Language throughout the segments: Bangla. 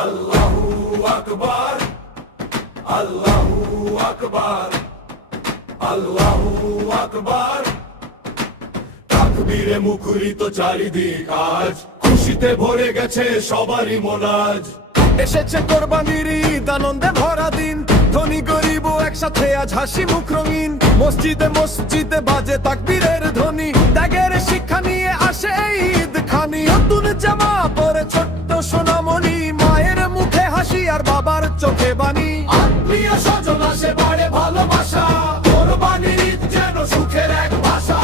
আল্লাহু আকবার, আল্লাহু আকবার, আল্লাহু আকবার। তাকবীরে মুখরিত চারিদিক আজ, খুশিতে ভরে গেছে সবারই মন আজ। এসেছে কোরবানির ঈদ, আনন্দে ভরা দিন, ধনী গরিব একসাথে আজ হাসি মুখ রঙিন। মসজিদে মসজিদে বাজে তাকবীরের ধ্বনি, ত্যাগের শিক্ষা নিয়ে আসে এই ঈদ খানি। নতুন জামা পরে ছোট্ট সোনামণি, মায়ের মুখে হাসি আর বাবার চোখে বাণী। আত্মীয় স্বজন আসে বাড়ে ভালোবাসা, কোরবানির ঈদ যেন সুখের এক ভাষা।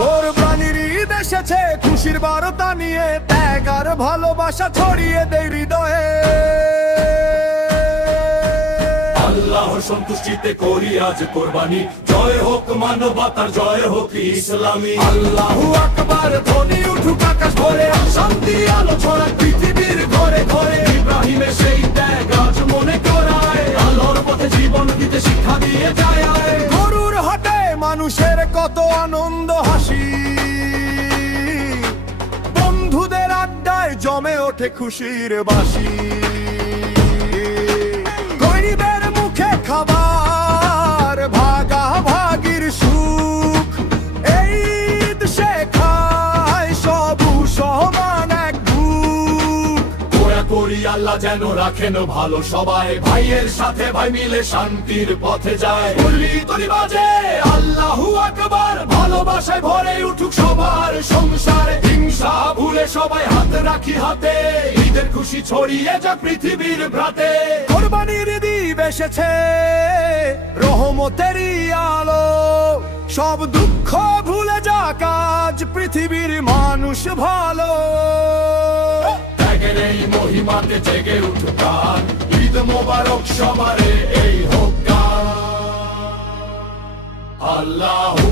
কোরবানির ঈদ এসেছে খুশির বার্তা নিয়ে, ত্যাগ আর ভালোবাসা ছড়িয়ে দেয় হৃদয়ে। আল্লাহর সন্তুষ্টিতে করি আজ কোরবানি, জয় হোক মানবতার, জয় হোক ইসলামী। আল্লাহু আকবার ধ্বনি উঠুক আকাশ ভরে, শান্তি আলো ছড়াক পৃথিবীর ঘরে ঘরে। ইব্রাহিমের সেই ত্যাগ আজ মনে করায়, আলোর পথে জীবন দিতে শিক্ষা দিয়ে যায়। গরুর হাটে মানুষের কত আনন্দ হাসি, বন্ধুদের আড্ডায় জমে ওঠে খুশির বাসি। গরিবের মুখে খাবার, ভাগাভাগির সুখ, এই ঈদ শেখায় সবু সমান এক বুক। দোয়া করি আল্লাহ যেন রাখেন ভালো সবাই, ভাইয়ের সাথে ভাই মিলে শান্তির পথে যায়। বললি তরি বাজে আল্লাহু আকবার, ভালোবাসায় ভরে উঠুক সবার সংসারে। হিংসা ভুলে সবাই হাত রাখি হাতে, ঈদের খুশি ছড়িয়ে যাক পৃথিবীর ভ্রাতে। কোরবানির ঈদ এসেছে রহমতেরই আলো, সব দুঃখ ভুলে যাক আজ পৃথিবীর মানুষ ভালো। ত্যাগের এই মহিমাতে জেগে উঠুক গান, ঈদ মোবারক সবারে এই হোক গান। আল্লাহু